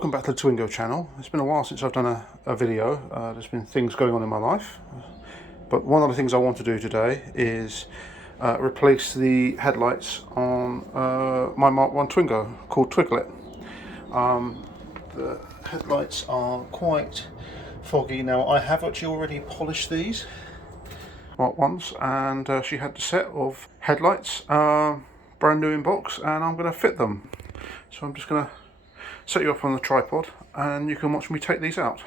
Welcome back to the Twingo channel. It's been a while since I've done a video. There's been things going on in my life, but one of the things I want to do today is replace the headlights on my Mk1 Twingo called Twiglet. The headlights are quite foggy now. I have actually already polished these Mk1s, and she had the set of headlights brand new in box, and I'm going to fit them. So I'm just going to set you up on the tripod and you can watch me take these out.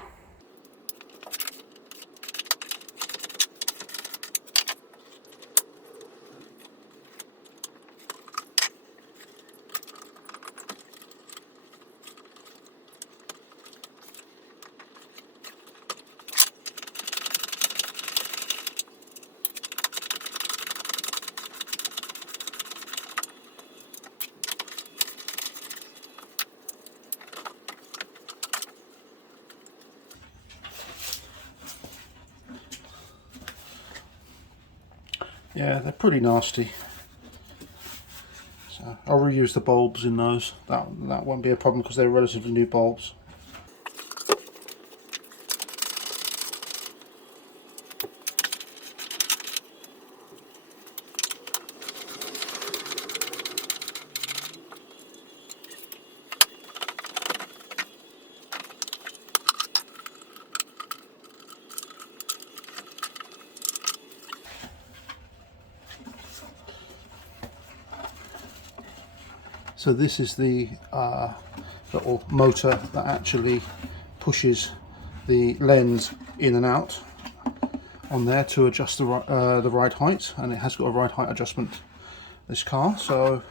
Yeah, they're pretty nasty. So I'll reuse the bulbs in those. That won't be a problem because they're relatively new bulbs. So this is the little motor that actually pushes the lens in and out on there to adjust the ride height, and it has got a ride height adjustment, this car. So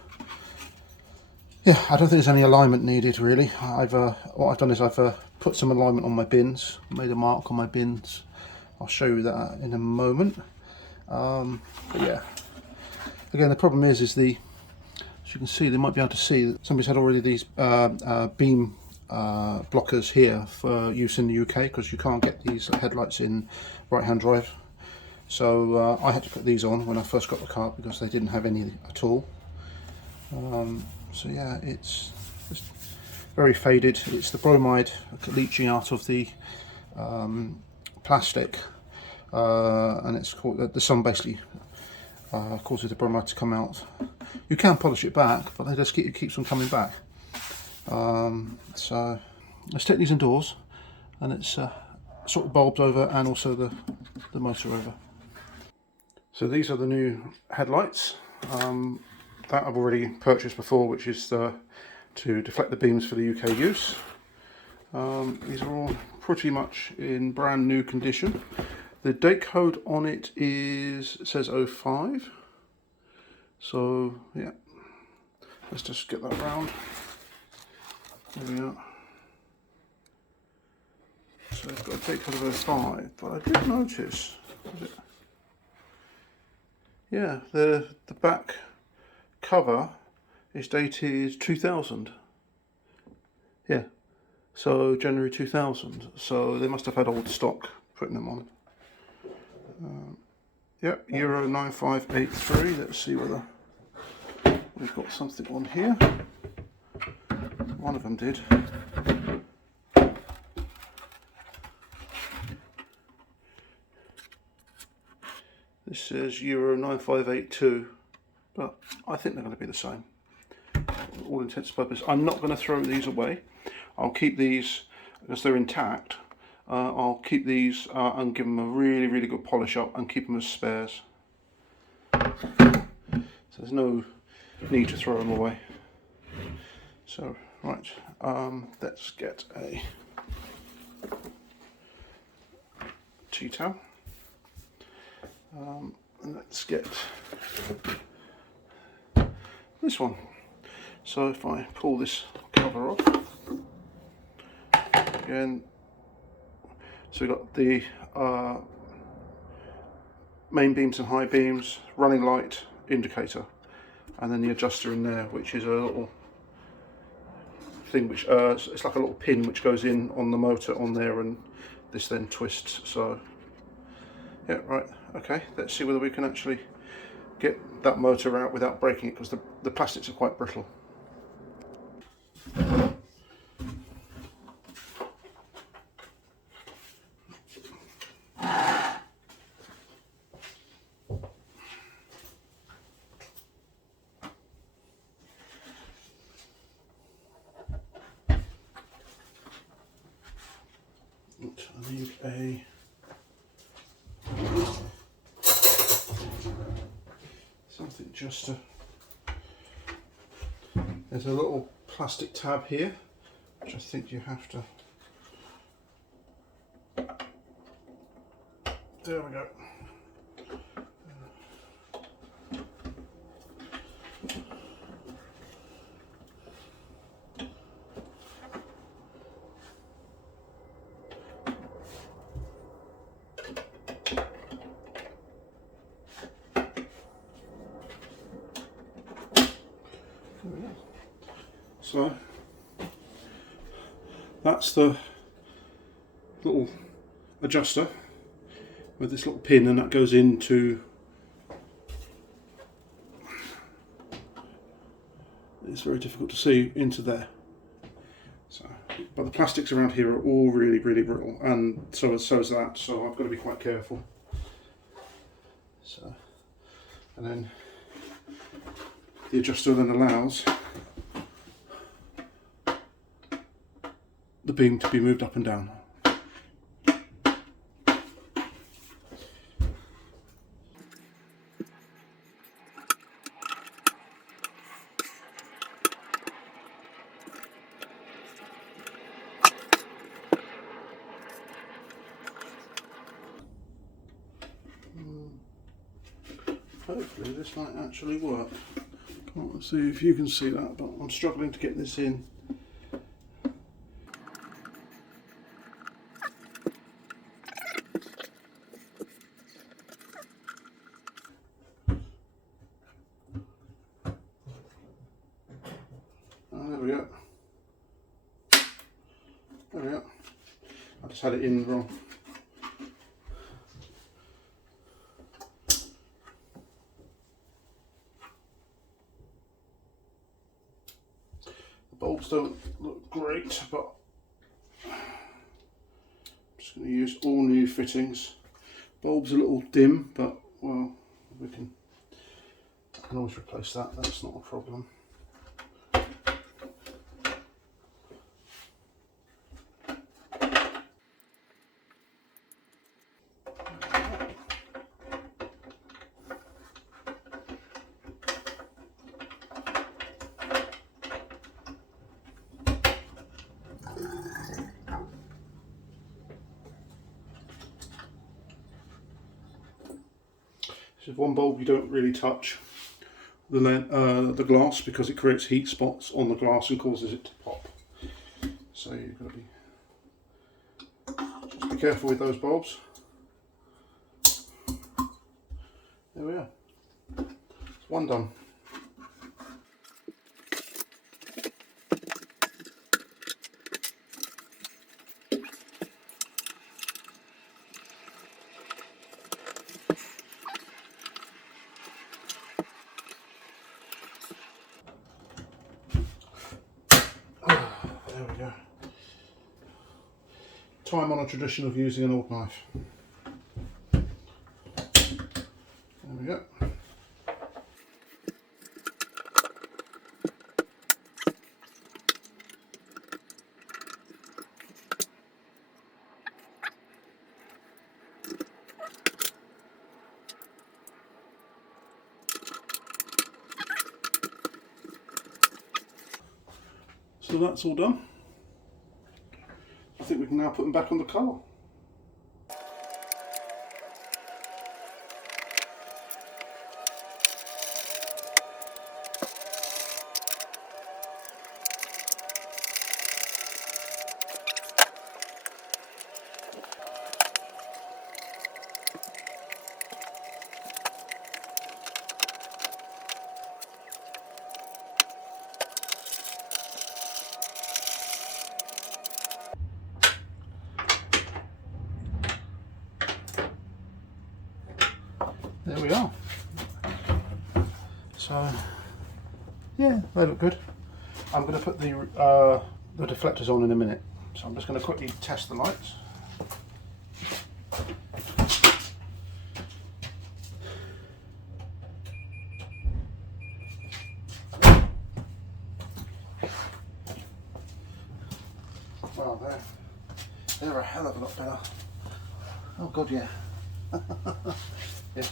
yeah, I don't think there's any alignment needed really. What I've done is I've put some alignment on my bins, made a mark on my bins. I'll show you that in a moment. But yeah, again, the problem is the, as you can see, they might be able to see that somebody's had already these beam blockers here for use in the UK, because you can't get these headlights in right-hand drive. So I had to put these on when I first got the car because they didn't have any at all. So yeah, it's very faded. It's the bromide leaching out of the plastic, and it's called, the sun basically causes the bromide to come out. You can polish it back, but it keeps on coming back. So let's take these indoors and let's sort the bulbs over and also the motor over. So these are the new headlights that I've already purchased before, which is to deflect the beams for the UK use. These are all pretty much in brand new condition. The date code on it says 05. So yeah, let's just get that round. There we are. So it's got a date code of 05, but I did notice, yeah, the back cover is dated 2000. Yeah, so January 2000. So they must have had old stock putting them on. Yep, Euro 9583. Let's see whether we've got something on here. One of them did. This says Euro 9582, but I think they're going to be the same. All intents and purposes. I'm not going to throw these away. I'll keep these because they're intact. I'll keep these and give them a really good polish up and keep them as spares. So there's no need to throw them away. So right, let's get a tea towel. And let's get this one. So if I pull this cover off, again, so we've got the main beams and high beams, running light, indicator, and then the adjuster in there, which is a little thing which it's like a little pin which goes in on the motor on there, and this then twists. So yeah, right, okay, let's see whether we can actually get that motor out without breaking it, because the plastics are quite brittle. need a something just to. There's a little plastic tab here, which I think you have to. There we go. So that's the little adjuster with this little pin, and that goes into, it's very difficult to see, into there. So, but the plastics around here are all really brittle, and so is that, so I've got to be quite careful. So, and then the adjuster then allows the beam to be moved up and down. Hopefully this might actually work. Can't see if you can see that, but I'm struggling to get this in. There we go. There we go. I just had it in wrong. The bulbs don't look great, but I'm just going to use all new fittings. Bulb's a little dim, but well, I can always replace that. That's not a problem. This is one bulb you don't really touch the glass, because it creates heat spots on the glass and causes it to pop. So you've got to just be careful with those bulbs. There we are. It's one done. There we go. Time on a tradition of using an old knife. There we go. So that's all done. I think we can now put them back on the colour. There we are. So yeah, they look good. I'm going to put the deflectors on in a minute. So I'm just going to quickly test the lights. Well, they're a hell of a lot better. Oh god, yeah. Yeah.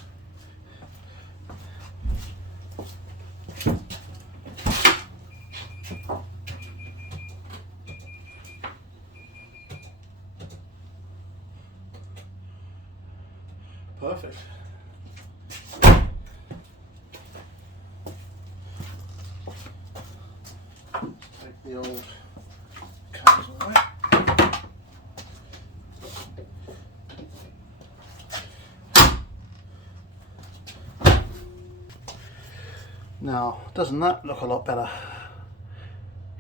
Perfect. Take the old covers away. Now, doesn't that look a lot better?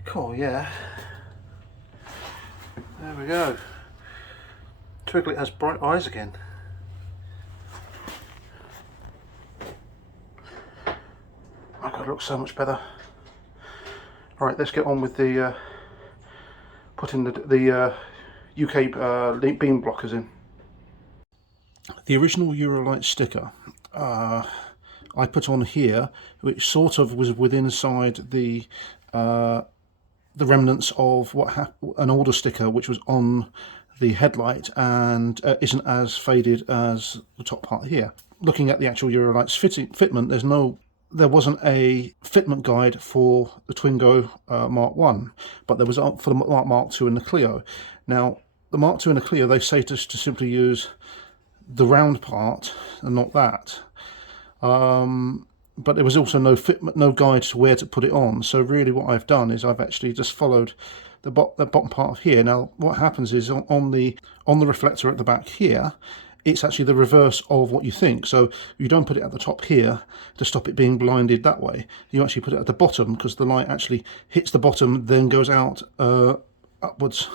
Cool, yeah. There we go. Twiglet has bright eyes again. Oh god, it looks so much better. Right, let's get on with the putting the UK beam blockers in. The original Eurolight sticker I put on here, which sort of was within inside the remnants of an older sticker which was on the headlight and isn't as faded as the top part here. Looking at the actual Eurolight's fitment, there wasn't a fitment guide for the Twingo Mk1, but there was for the Mark II and the Clio. Now, the Mark II and the Clio, they say to simply use the round part and not that. But there was also no guide to where to put it on. So really what I've done is I've actually just followed the bottom part of here. Now what happens is on the reflector at the back here, it's actually the reverse of what you think. So you don't put it at the top here to stop it being blinded that way. You actually put it at the bottom because the light actually hits the bottom, then goes out upwards.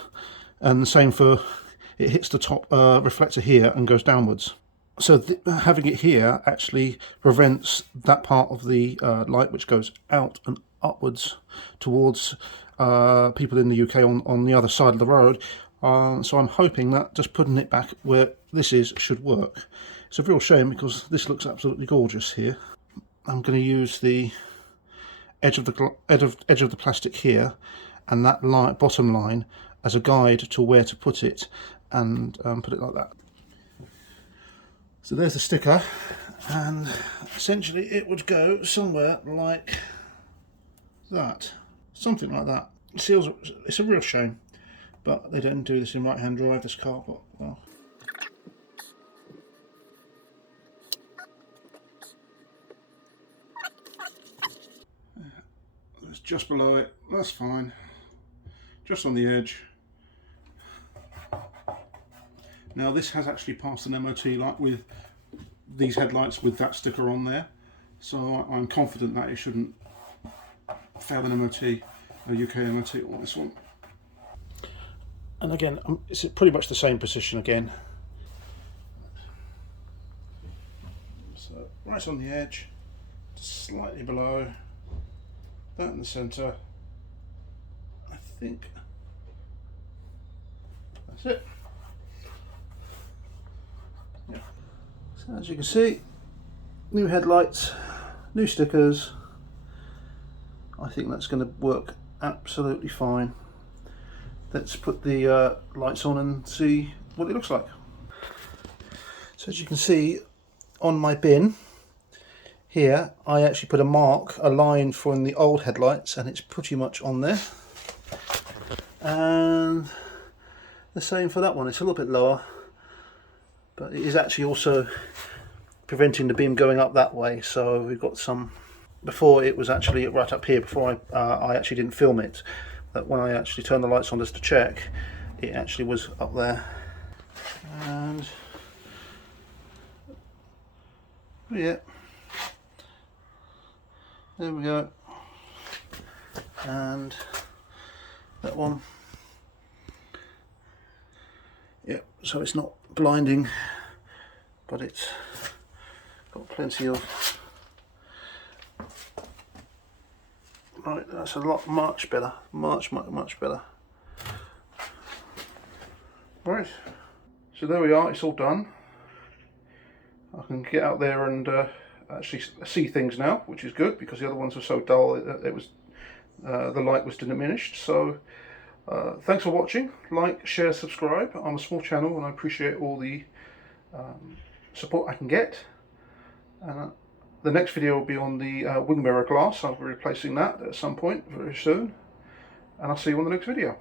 And the same for, it hits the top reflector here and goes downwards. So having it here actually prevents that part of the light which goes out and upwards towards people in the UK on the other side of the road. So I'm hoping that just putting it back where this is should work. It's a real shame because this looks absolutely gorgeous here. I'm going to use the edge of the plastic here and that bottom line as a guide to where to put it, and put it like that. So there's the sticker, and essentially it would go somewhere like that, something like that. It's a real shame, but they don't do this in right-hand drive, this car, but well. It's just below it, that's fine, just on the edge. Now this has actually passed an MOT light with these headlights with that sticker on there, so I'm confident that it shouldn't fail an MOT, a UK MOT on this one. And again, it's pretty much the same position again. So right on the edge, slightly below, that in the centre. I think that's it. Yeah. So as you can see, new headlights, new stickers. I think that's going to work absolutely fine. Let's put the lights on and see what it looks like. So as you can see on my bin here, I actually put a line from the old headlights, and it's pretty much on there. And the same for that one, it's a little bit lower, but it is actually also preventing the beam going up that way. So we've got some, before it was actually right up here, before I actually didn't film it, that when I actually turned the lights on just to check, it actually was up there. And yeah, there we go. And that one, yeah, so it's not blinding, but it's got plenty of, right, that's a lot, much better, much better. Right, so there we are, it's all done. I can get out there and actually see things now, which is good, because the other ones were so dull, the light was diminished. So thanks for watching. Like, share, subscribe. I'm a small channel and I appreciate all the support I can get. And the next video will be on the wing mirror glass. I'll be replacing that at some point very soon. And I'll see you on the next video.